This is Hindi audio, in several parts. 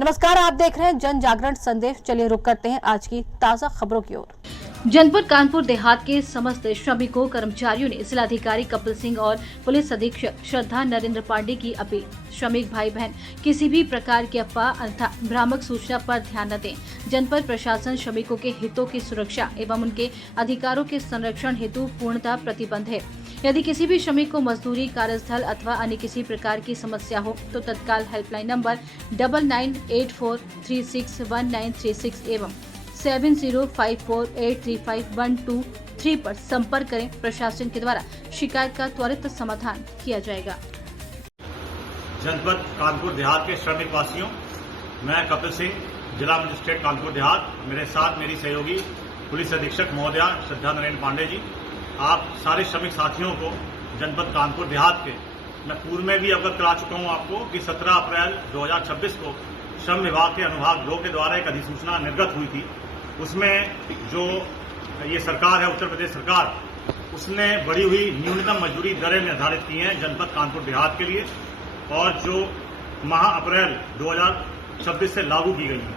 नमस्कार, आप देख रहे हैं जन जागरण संदेश। चलिए रुक करते हैं आज की ताजा खबरों की ओर। जनपद कानपुर देहात के समस्त श्रमिकों कर्मचारियों ने जिलाधिकारी कपिल सिंह और पुलिस अधीक्षक श्रद्धा नरेंद्र पांडे की अपील। श्रमिक भाई बहन किसी भी प्रकार की अफवाह अथवा भ्रामक सूचना पर ध्यान न दें। जनपद प्रशासन श्रमिकों के हितों की सुरक्षा एवं उनके अधिकारों के संरक्षण हेतु पूर्णतः प्रतिबद्ध है। यदि किसी भी श्रमिक को मजदूरी, कार्यस्थल अथवा अन्य किसी प्रकार की समस्या हो तो तत्काल हेल्पलाइन नंबर 9984361936 एवं 7054835123 पर संपर्क करें। प्रशासन के द्वारा शिकायत का त्वरित समाधान किया जाएगा। जनपद कानपुर देहात के श्रमिक वासियों, मैं कपिल सिंह, जिला मजिस्ट्रेट कानपुर देहात। मेरे साथ मेरी सहयोगी पुलिस अधीक्षक महोदया श्रद्धा नरेंद्र पांडे जी। आप सारे श्रमिक साथियों को जनपद कानपुर देहात के मैं पूर्व में भी अवगत करा चुका हूं आपको कि 17 अप्रैल 2026 को श्रम विभाग के अनुभाग 2 के द्वारा एक अधिसूचना निर्गत हुई थी। उसमें जो ये सरकार है, उत्तर प्रदेश सरकार, उसने बढ़ी हुई न्यूनतम मजदूरी दरें निर्धारित की हैं जनपद कानपुर देहात के लिए, और जो माह अप्रैल 2026 से लागू की गई है।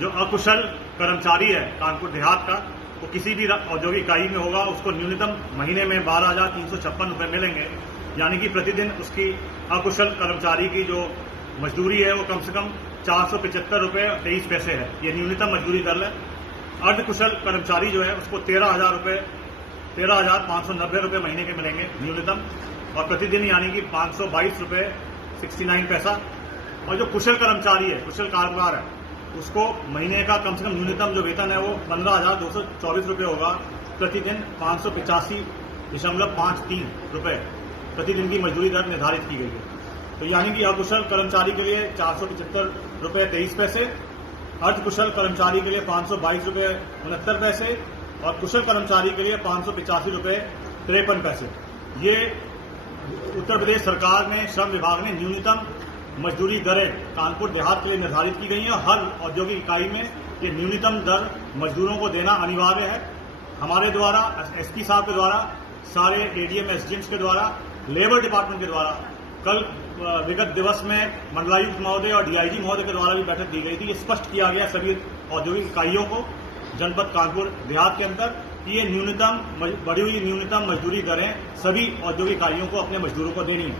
जो अकुशल कर्मचारी है कानपुर देहात का, वो किसी भी औद्योगिक इकाई में होगा, उसको न्यूनतम महीने में 12,356 रुपये मिलेंगे। यानी कि प्रतिदिन उसकी अकुशल कर्मचारी की जो मजदूरी है वो कम से कम 475 रुपये और 23 पैसे है। ये न्यूनतम मजदूरी दर है। अर्धकुशल कर्मचारी जो है उसको 13,590 रुपये महीने के मिलेंगे न्यूनतम, और प्रतिदिन यानी कि 522 रुपये 69 पैसा। और जो कुशल कर्मचारी है, कुशल कामगार है, उसको महीने का कम से कम न्यूनतम जो वेतन है वो 15,224 रुपये होगा। प्रतिदिन 585.53 रुपये प्रतिदिन की मजदूरी दर निर्धारित की गई है। तो यानी कि अकुशल कर्मचारी के लिए 475 रुपये 23 पैसे, अर्धकुशल कर्मचारी के लिए 522 रुपये 69 पैसे, और कुशल कर्मचारी के लिए 585 रुपये 53 पैसे। ये उत्तर प्रदेश सरकार ने, श्रम विभाग ने न्यूनतम मजदूरी दरें कानपुर देहात के लिए निर्धारित की गई हैं। हर औद्योगिक इकाई में ये न्यूनतम दर मजदूरों को देना अनिवार्य है। हमारे द्वारा, एसपी साहब के द्वारा, सारे एडीएम एसडीएम्स के द्वारा, लेबर डिपार्टमेंट के द्वारा कल विगत दिवस में मंडलायुक्त महोदय और डीआईजी महोदय के द्वारा भी बैठक दी गई थी। ये स्पष्ट किया गया सभी औद्योगिक इकाइयों को जनपद कानपुर देहात के अंदर कि ये न्यूनतम बढ़ी हुई न्यूनतम मजदूरी दरें सभी औद्योगिक इकाइयों को अपने मजदूरों को देनी है।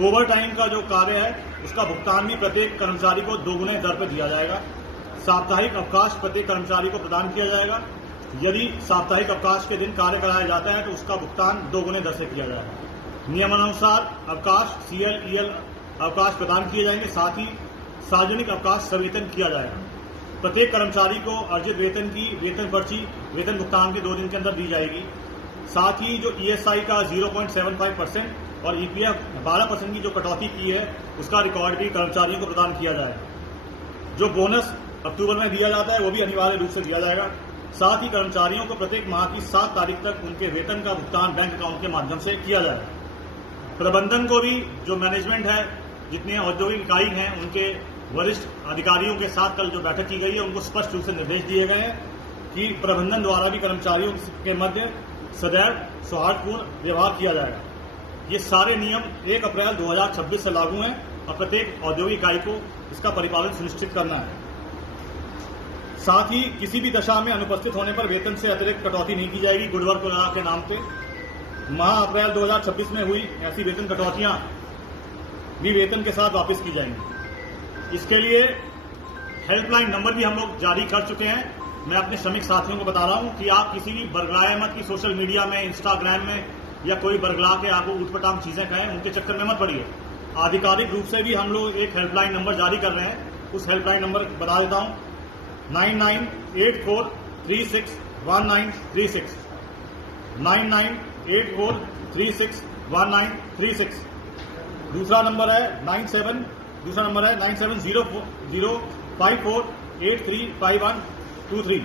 ओवर टाइम का जो कार्य है उसका भुगतान भी प्रत्येक कर्मचारी को 2 गुने दर पर दिया जाएगा। साप्ताहिक अवकाश प्रत्येक कर्मचारी को प्रदान किया जाएगा। यदि साप्ताहिक अवकाश के दिन कार्य कराया जाता है तो उसका भुगतान 2 गुने दर से किया जाएगा। नियमानुसार अवकाश CL, EL अवकाश प्रदान किए जाएंगे। साथ ही सार्वजनिक अवकाश सवेतन किया जाएगा। प्रत्येक कर्मचारी को अर्जित वेतन की वेतन पर्ची वेतन भुगतान के 2 दिन के अंदर दी जाएगी। साथ ही जो ESI का 0.75% और EPF 12% की जो कटौती की है उसका रिकॉर्ड भी कर्मचारियों को प्रदान किया जाएगा। जो बोनस अक्टूबर में दिया जाता है वो भी अनिवार्य रूप से दिया जाएगा। साथ ही कर्मचारियों को प्रत्येक माह की 7 तारीख तक उनके वेतन का भुगतान बैंक अकाउंट के माध्यम से किया जाएगा। प्रबंधन को भी, जो मैनेजमेंट है, जितने औद्योगिक इकाई हैं, उनके वरिष्ठ अधिकारियों के साथ कल जो बैठक की गई है उनको स्पष्ट रूप से निर्देश दिए गए हैं कि प्रबंधन द्वारा भी कर्मचारियों के मध्य सदैव सौहार्दपूर्ण व्यवहार किया जाएगा। ये सारे नियम 1 अप्रैल 2026 से लागू हैं और प्रत्येक औद्योगिक इकाई को इसका परिपालन सुनिश्चित करना है। साथ ही किसी भी दशा में अनुपस्थित होने पर वेतन से अतिरिक्त कटौती नहीं की जाएगी। गुडवर्क के नाम पे माह अप्रैल 2026 में हुई ऐसी वेतन कटौतियां भी वेतन के साथ वापस की जाएंगी। इसके लिए हेल्पलाइन नंबर भी हम लोग जारी कर चुके हैं। मैं अपने श्रमिक साथियों को बता रहा हूं कि आप किसी भी बरगलाए मत की सोशल मीडिया में, इंस्टाग्राम में या कोई बरगला के आपको ऊटपटांग चीजें कहें, उनके चक्कर में मत पड़िए। आधिकारिक रूप से भी हम लोग एक हेल्पलाइन नंबर जारी कर रहे हैं। उस हेल्पलाइन नंबर बता देता हूं, 9984361936 9984361936। दूसरा नंबर है 970405483523।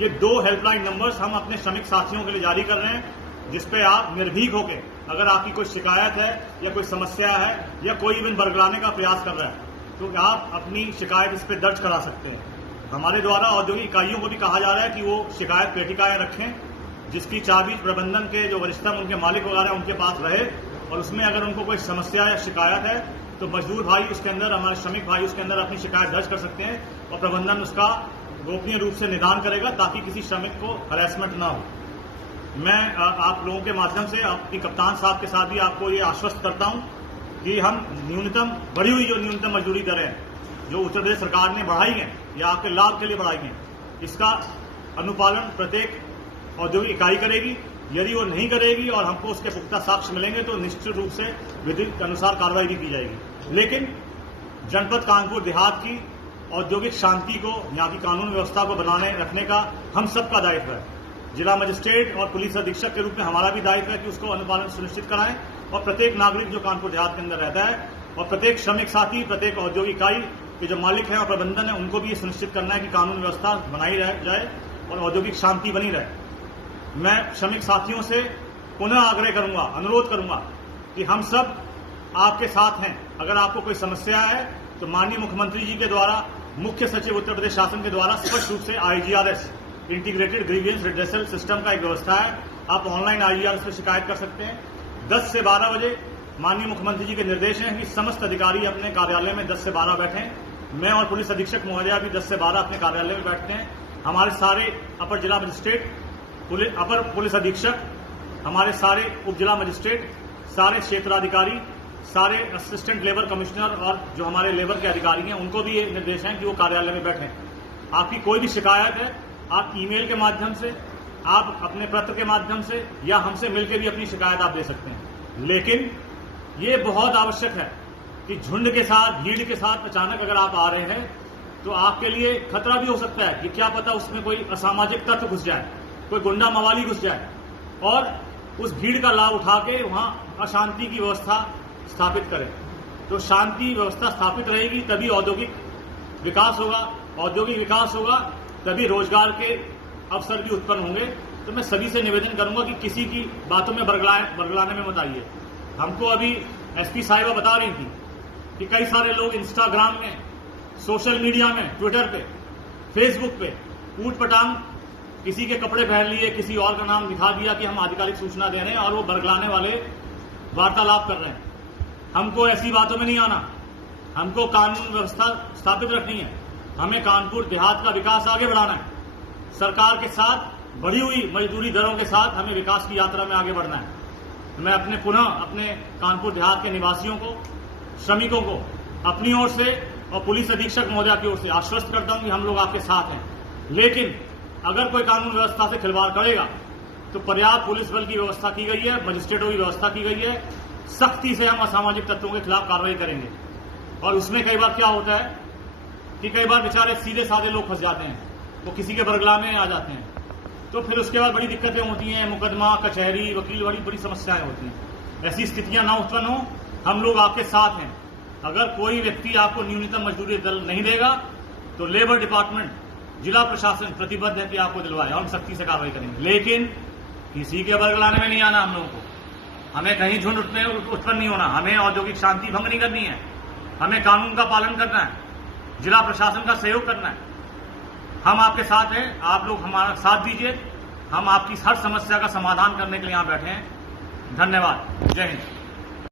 ये 2 हेल्पलाइन नंबर्स हम अपने श्रमिक साथियों के लिए जारी कर रहे हैं, जिसपे आप निर्भीक होकर, अगर आपकी कोई शिकायत है या कोई समस्या है या कोई इवन बरगलाने का प्रयास कर रहा है तो आप अपनी शिकायत इस पर दर्ज करा सकते हैं। हमारे द्वारा औद्योगिक इकाइयों को भी कहा जा रहा है कि वो शिकायत पेटिकाएं रखें, जिसकी चाबी प्रबंधन के जो वरिष्ठतम उनके मालिक वगैरह उनके पास रहे, और उसमें अगर उनको कोई समस्या या शिकायत है तो मजदूर भाई उसके अंदर, हमारे श्रमिक भाई उसके अंदर अपनी शिकायत दर्ज कर सकते हैं और प्रबंधन उसका गोपनीय रूप से निदान करेगा ताकि किसी श्रमिक को हरासमेंट ना हो। मैं आप लोगों के माध्यम से अपनी कप्तान साहब के साथ भी आपको ये आश्वस्त करता हूं कि हम न्यूनतम, बढ़ी हुई जो न्यूनतम मजदूरी दरें जो उत्तर प्रदेश सरकार ने बढ़ाई हैं या आपके लाभ के लिए बढ़ाई हैं, इसका अनुपालन प्रत्येक औद्योगिक इकाई करेगी। यदि वो नहीं करेगी और हमको उसके पुख्ता साक्ष्य मिलेंगे तो निश्चित रूप से विधि के अनुसार कार्रवाई भी की जाएगी। लेकिन जनपद कानपुर देहात की औद्योगिक शांति को, यहाँ की कानून व्यवस्था को बनाने रखने का हम सबका दायित्व है। जिला मजिस्ट्रेट और पुलिस अधीक्षक के रूप में हमारा भी दायित्व है कि उसको अनुपालन सुनिश्चित कराएं और प्रत्येक नागरिक जो कानपुर देहात के अंदर रहता है और प्रत्येक श्रमिक साथी, प्रत्येक औद्योगिक इकाई के जो मालिक हैं और प्रबंधन है, उनको भी ये सुनिश्चित करना है कि कानून व्यवस्था बनाई जाए और औद्योगिक शांति बनी रहे। मैं श्रमिक साथियों से पुनः आग्रह करूंगा, अनुरोध करूंगा कि हम सब आपके साथ हैं। अगर आपको कोई समस्या है तो माननीय मुख्यमंत्री जी के द्वारा, मुख्य सचिव उत्तर प्रदेश शासन के द्वारा स्पष्ट रूप से IGRS, integrated grievance redressal system का एक व्यवस्था है। आप ऑनलाइन IGRS पे शिकायत कर सकते हैं। 10 से 12 बजे माननीय मुख्यमंत्री जी के निर्देश हैं कि समस्त अधिकारी अपने कार्यालय में 10 से 12 बैठें। मैं और पुलिस अधीक्षक महोदया भी 10 से 12 अपने कार्यालय में बैठते हैं। हमारे सारे अपर जिला मजिस्ट्रेट, अपर पुलिस अधीक्षक, हमारे सारे उप जिला मजिस्ट्रेट, सारे क्षेत्राधिकारी, सारे असिस्टेंट लेबर कमिश्नर और जो हमारे लेबर के अधिकारी हैं, उनको भी ये निर्देश हैं कि वो कार्यालय में बैठें। आपकी कोई भी शिकायत है, आप ईमेल के माध्यम से, आप अपने पत्र के माध्यम से या हमसे मिलकर भी अपनी शिकायत आप दे सकते हैं। लेकिन ये बहुत आवश्यक है कि झुंड के साथ, भीड़ के साथ अचानक अगर आप आ रहे हैं तो आपके लिए खतरा भी हो सकता है कि क्या पता उसमें कोई असामाजिक तत्व घुस जाए, कोई गुंडा मवाली घुस जाए और उस भीड़ का लाभ उठा के वहां अशांति की व्यवस्था स्थापित करें। तो शांति व्यवस्था स्थापित रहेगी तभी औद्योगिक विकास होगा, औद्योगिक विकास होगा तभी रोजगार के अवसर भी उत्पन्न होंगे। तो मैं सभी से निवेदन करूंगा कि किसी की बातों में बरगलाने में मत आइए। हमको अभी SP साहिबा बता रही थी कि कई सारे लोग इंस्टाग्राम में, सोशल मीडिया में, ट्विटर पे, फेसबुक पे ऊट पटांग किसी के कपड़े पहन लिए, किसी और का नाम दिखा दिया कि हम आधिकारिक सूचना दे रहे हैं और वो बरगलाने वाले वार्तालाप कर रहे हैं। हमको ऐसी बातों में नहीं आना। हमको कानून व्यवस्था स्थापित रखनी है। हमें कानपुर देहात का विकास आगे बढ़ाना है। सरकार के साथ बढ़ी हुई मजदूरी दरों के साथ हमें विकास की यात्रा में आगे बढ़ना है। मैं अपने कानपुर देहात के निवासियों को, श्रमिकों को अपनी ओर से और पुलिस अधीक्षक महोदया की ओर से आश्वस्त करता हूं कि हम लोग आपके साथ हैं। लेकिन अगर कोई कानून व्यवस्था से खिलवाड़ करेगा तो पर्याप्त पुलिस बल की व्यवस्था की गई है, मजिस्ट्रेटों की व्यवस्था की गई है। सख्ती से हम असामाजिक तत्वों के खिलाफ कार्रवाई करेंगे। और उसमें कई बार क्या होता है कि कई बार बेचारे सीधे साधे लोग फंस जाते हैं, वो किसी के बरगलाने में आ जाते हैं, तो फिर उसके बाद बड़ी दिक्कतें होती हैं, मुकदमा, कचहरी, वकील, बड़ी समस्याएं होती हैं। ऐसी स्थितियां ना उत्पन्न हो, हम लोग आपके साथ हैं। अगर कोई व्यक्ति आपको न्यूनतम मजदूरी दल नहीं देगा तो लेबर डिपार्टमेंट, जिला प्रशासन प्रतिबद्ध है कि आपको दिलवाए और हम सख्ती से कार्रवाई करेंगे। लेकिन किसी के बरगलाने में नहीं आना हम लोगों को। हमें कहीं झुंड उत्पन्न नहीं होना। हमें औद्योगिक शांति भंग नहीं करनी है। हमें कानून का पालन करना है, जिला प्रशासन का सहयोग करना है। हम आपके साथ हैं, आप लोग हमारा साथ दीजिए। हम आपकी हर समस्या का समाधान करने के लिए यहां बैठे हैं। धन्यवाद। जय हिंद।